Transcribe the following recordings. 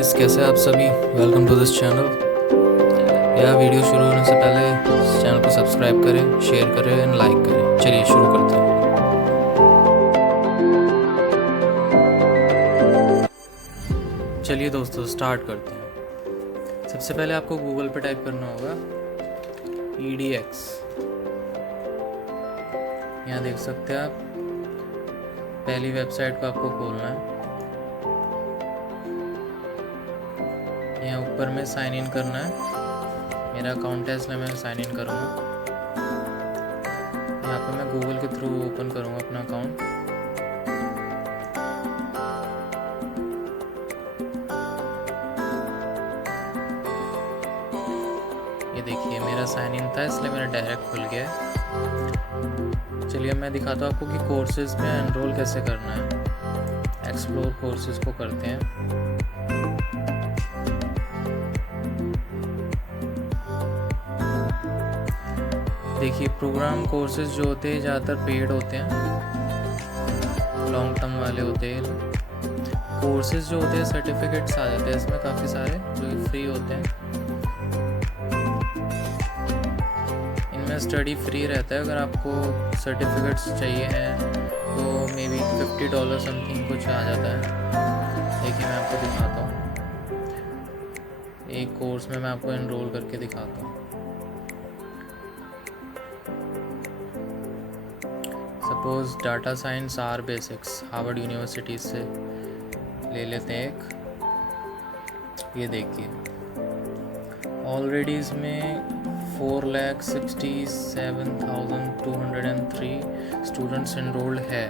Guys, कैसे हैं आप सभी। Welcome to this channel. यह वीडियो शुरू होने से पहले इस चैनल को सब्सक्राइब करें, शेयर करें एंड लाइक करें। चलिए शुरू करते हैं। चलिए दोस्तों, स्टार्ट करते हैं। सबसे पहले आपको गूगल पे टाइप करना होगा EDX। यहाँ देख सकते हैं आप, पहली वेबसाइट को आपको खोलना है। यहाँ ऊपर में साइन इन करना है। मेरा अकाउंट है इसलिए मैं साइन इन करूँगा। यहाँ पे मैं गूगल के थ्रू ओपन करूँगा अपना अकाउंट। ये देखिए, मेरा साइन इन था इसलिए मेरा डायरेक्ट खुल गया है। चलिए मैं दिखाता हूँ आपको कि कोर्सेज में एनरोल कैसे करना है। एक्सप्लोर कोर्सेज को करते हैं। देखिए, प्रोग्राम कोर्सेज जो होते हैं ज़्यादातर पेड होते हैं, लॉन्ग टर्म वाले होते हैं। कोर्सेज जो होते हैं सर्टिफिकेट्स आ जाते हैं इसमें काफ़ी सारे जो फ्री होते हैं। इनमें स्टडी फ्री रहता है। अगर आपको सर्टिफिकेट्स चाहिए हैं तो मे बी $50 समथिंग कुछ आ जाता है। देखिए मैं आपको दिखाता हूँ। एक कोर्स में मैं आपको एनरोल करके दिखाता हूँ। Suppose data science our basics Harvard university से ले लेते हैं एक। ये देखिए, ऑलरेडी इसमें 4,67,203 स्टूडेंट्स एनरोल्ड है।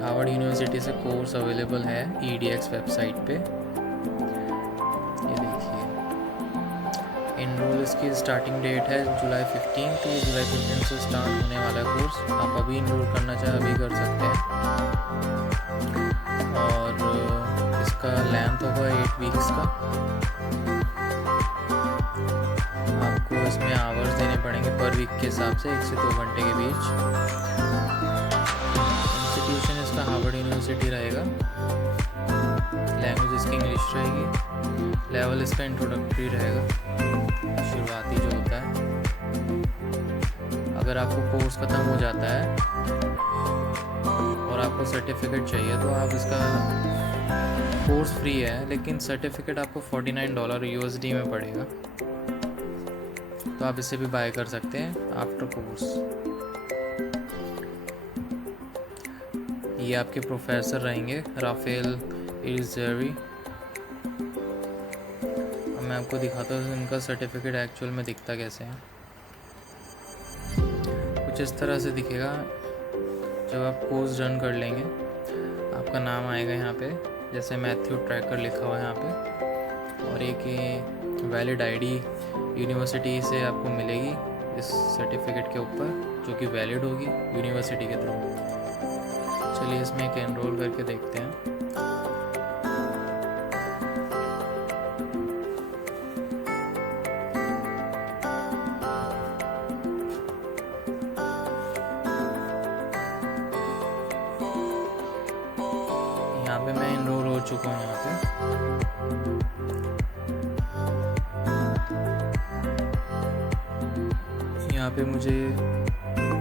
हार्वर्ड यूनिवर्सिटी से कोर्स अवेलेबल है EDX वेबसाइट पे। ये देखिए, एनरोल इसकी स्टार्टिंग डेट है जुलाई 15, तो ये जुलाई 15 से स्टार्ट होने वाला कोर्स। आप अभी एनरोल करना चाहे अभी कर सकते हैं। और इसका लेंथ होगा 8 वीक्स का। आपको इसमें आवर्स देने पड़ेंगे पर वीक के हिसाब से, 1 से 2 घंटे के बीच। इंस्टीट्यूशन इसका हार्वर्ड यूनिवर्सिटी रहेगा। लैंग्वेज इसकी इंग्लिश रहेगी। लेवल इसका इंट्रोडक्टरी रहेगा, शुरुआती जो होता है। अगर आपको कोर्स ख़त्म हो जाता है और आपको सर्टिफिकेट चाहिए तो आप इसका कोर्स फ्री है, लेकिन सर्टिफिकेट आपको $49 USD में पड़ेगा। तो आप इसे भी बाय कर सकते हैं आफ्टर कोर्स। ये आपके प्रोफेसर रहेंगे, राफेल इल्जेरी। अब मैं आपको दिखाता हूँ इनका सर्टिफिकेट एक्चुअल में दिखता कैसे है। कुछ इस तरह से दिखेगा। जब आप कोर्स रन कर लेंगे, आपका नाम आएगा यहाँ पे, जैसे मैथ्यू ट्रैकर लिखा हुआ है यहाँ पे। और एक वैलिड ID यूनिवर्सिटी से आपको मिलेगी इस सर्टिफिकेट के ऊपर, जो कि वैलिड होगी यूनिवर्सिटी के थ्रू। चलिए इसमें एक एनरोल करके देखते हैं। यहाँ पे मैं एनरोल हो चुका हूँ। यहाँ पे मुझे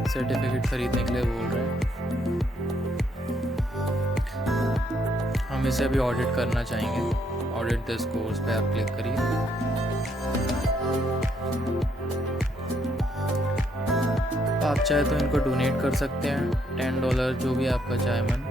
सर्टिफिकेट खरीदने के लिए बोल रहे हैं। हम इसे अभी ऑडिट करना चाहेंगे। ऑडिट दिस कोर्स पे आप क्लिक करिए। आप चाहे तो इनको डोनेट कर सकते हैं, $10, जो भी आपका चाहे मन।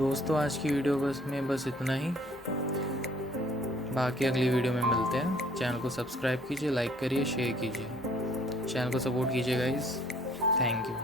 दोस्तों, आज की वीडियो बस इतना ही। बाकी अगली वीडियो में मिलते हैं। चैनल को सब्सक्राइब कीजिए, लाइक करिए, शेयर कीजिए। चैनल को सपोर्ट कीजिए गाइस। Thank you.